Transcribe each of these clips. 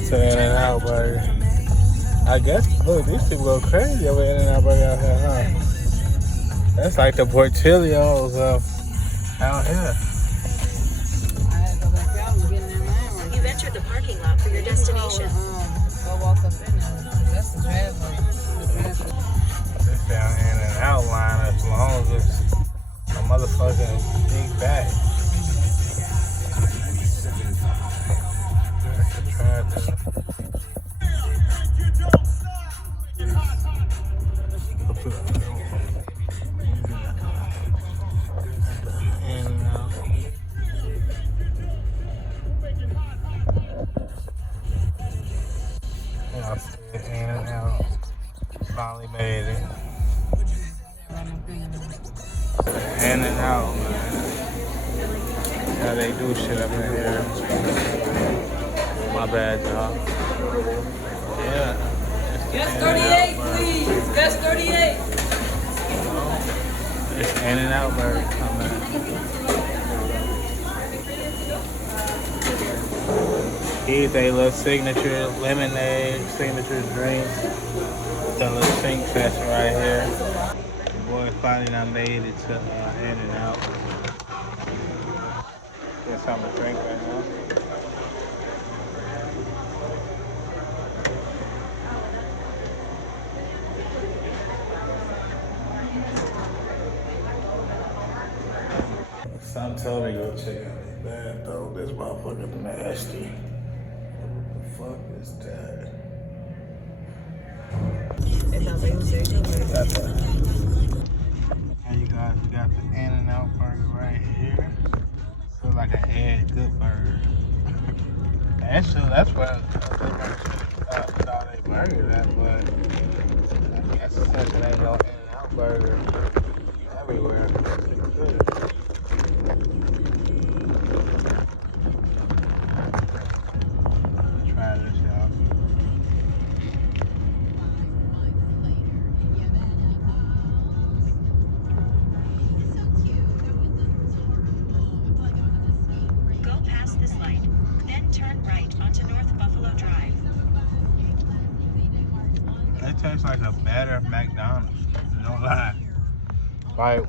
going to In-N-Out Burger. I guess, look, these people go crazy over In-N-Out Burger out here, huh? That's like the Portillo's out here. You've entered the parking lot for your destination. Go walk up in there. That's the driveway. This down In-N-Out line as long as it's a motherfucking big bag. In-N-Out finally made it. In-N-Out, man. How they do shit up in here. My bad, y'all. Yeah. Yes, 38, please. Yes, 38. It's In-N-Out Burger. Oh, man. Here's a little signature lemonade, signature drink. It's a little sink session right here. The boy finally done made it to In-N-Out. Get something to drink right now. Some told me go check out this bathroom. This motherfucker's nasty. What the fuck is that? Hey, you guys, we got the In-N-Out Burger right here. Looks like an Ed Good Burger. Actually, that's where all they burgers at, but I guess since it ain't no In-N-Out Burger everywhere, it's good. Try this out. Go past this light, then turn right onto North Buffalo Drive. It tastes like a better McDonald's. No lie. Like,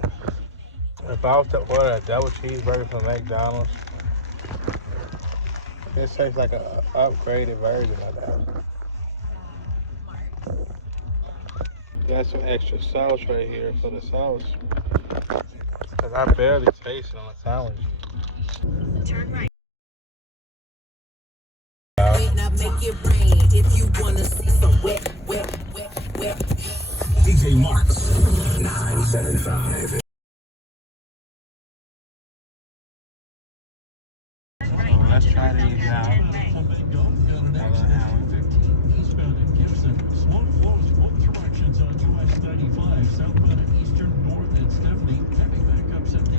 if I was to order a double cheeseburger from McDonald's, it tastes like an upgraded version of that. Got some extra sauce right here for the sauce. Cause I barely taste it on a sandwich. Turn right. Make it rain if you wanna see some wet. DJ Marks, 975. Let's try these out.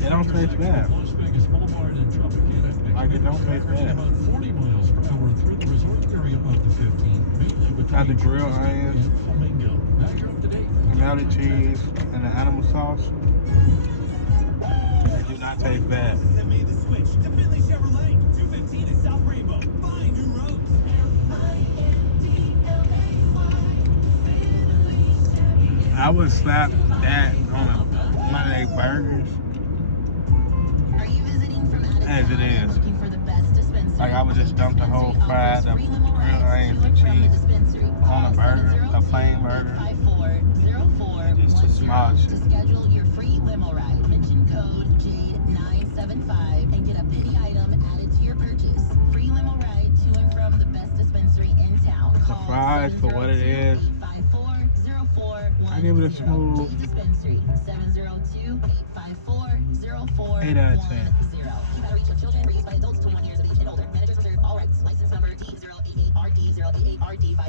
It don't taste bad. Like, it don't taste bad. Got the grilled onions, the melted cheese, and the animal sauce. It do not taste bad. I would slap that on one of their burgers as it is. Like, I would just dump the whole fried up grilled onions and cheese on a burger, a plain burger. Just to small shit. To schedule your free limo ride, mention code JADE975 and get a penny item added to your purchase. Free limo ride to and from the best dispensary in town. The fries, for what it is, I give it a smooth 8 out of 10.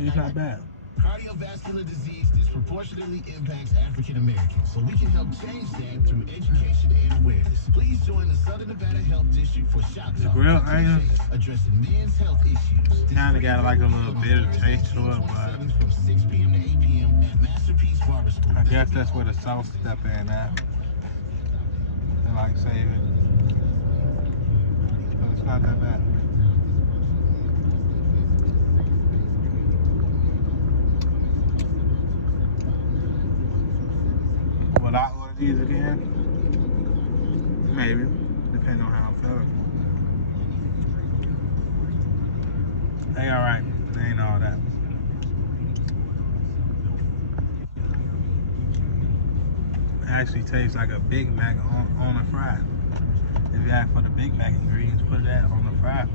It's not bad. Cardiovascular disease disproportionately impacts African Americans, so we can help change that through education and awareness. Please join the Southern Nevada Health District for Shock The grilled onions addressing men's health issues. kind of got like a little bitter taste to it, but From 6 p.m. to 8 p.m. at Masterpiece Barber School. I guess that's where the sauce step in at. And like save it. But it's not that bad. these again? Maybe, depending on how I'm feeling. They alright. They ain't all that. It actually tastes like a Big Mac on a fry. If you ask for the Big Mac ingredients, put that on the fry.